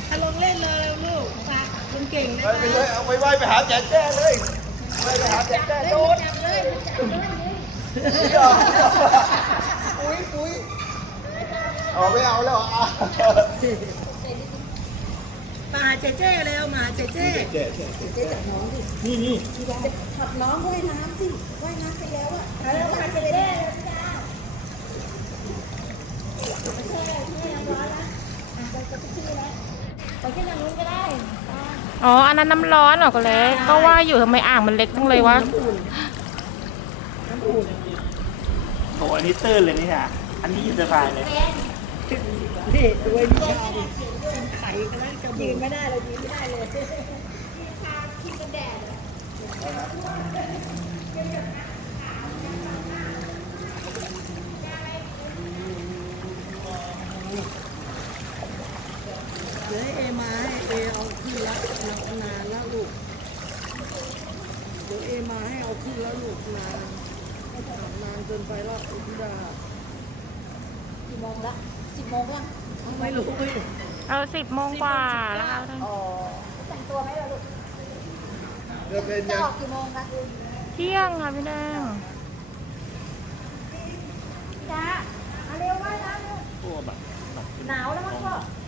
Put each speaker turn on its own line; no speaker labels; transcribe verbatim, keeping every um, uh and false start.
ถ้าลงเล่นเลยลูกฝากคนเก่งนะ
ไปเลยเอาไปไว้ไปหาแจกแจ้เลยไปหาแจกแจ้โดน
เลยจับเลย
ปุ้ยปุ้ยเอาไม่เอาแล้วอ่ะ
มาหาเจ๊เจ๊เร็วมาหาเจ๊เจ๊
เจ๊เจ๊เจ๊จับน้องดินี่นี่
ขับน้องว่ายน้ำสิว่ายน้ำไปแล้วอ่ะแล้วมาหาเจ๊เจ๊เลยพี่ดาวไม่ใช่ที่น้ำร้อนนะไปจะไปที่แล้วไปที่ทางนู้นก็ได้
อ๋ออันนั้นน้ำร้อนเหรอก็เลยก็ว่าอยู่ทำไมอ่างมันเล็กจังเลยวะ
น้ำอุ่น
โอ้อันนี้ตื้นเลยนี่ฮะอันนี้ยืนสบายเลย
นี่ด้วยวิชาดิกินไข่กันแล้วจะยืนไม่ได้เลยยืนไม่ได้เลยชาขี้กระแดดเดี๋ยวให้เอมาให้เอเอาขึ้นละนานแล้วลูกเดี๋ยวเอมาให้เอาขึ้นแล้วลูกนานนานเกินไปแล้วอุทิดากี่โมงละสิบโมงละไม่รู้ไม่รู้
เออสิบโมงกว่าแล้วค่ะ
อ๋อแต่งตัวไหมล่ะลูก
เดี๋ยวเป็น
จะ
ยัง
ออกกี่โมงคะ
เที่ยงค่ะพี่แดง
จ้ามาเร็วว่านะ
ตัวแบบ
หนาวแล้วมั้งพ่อ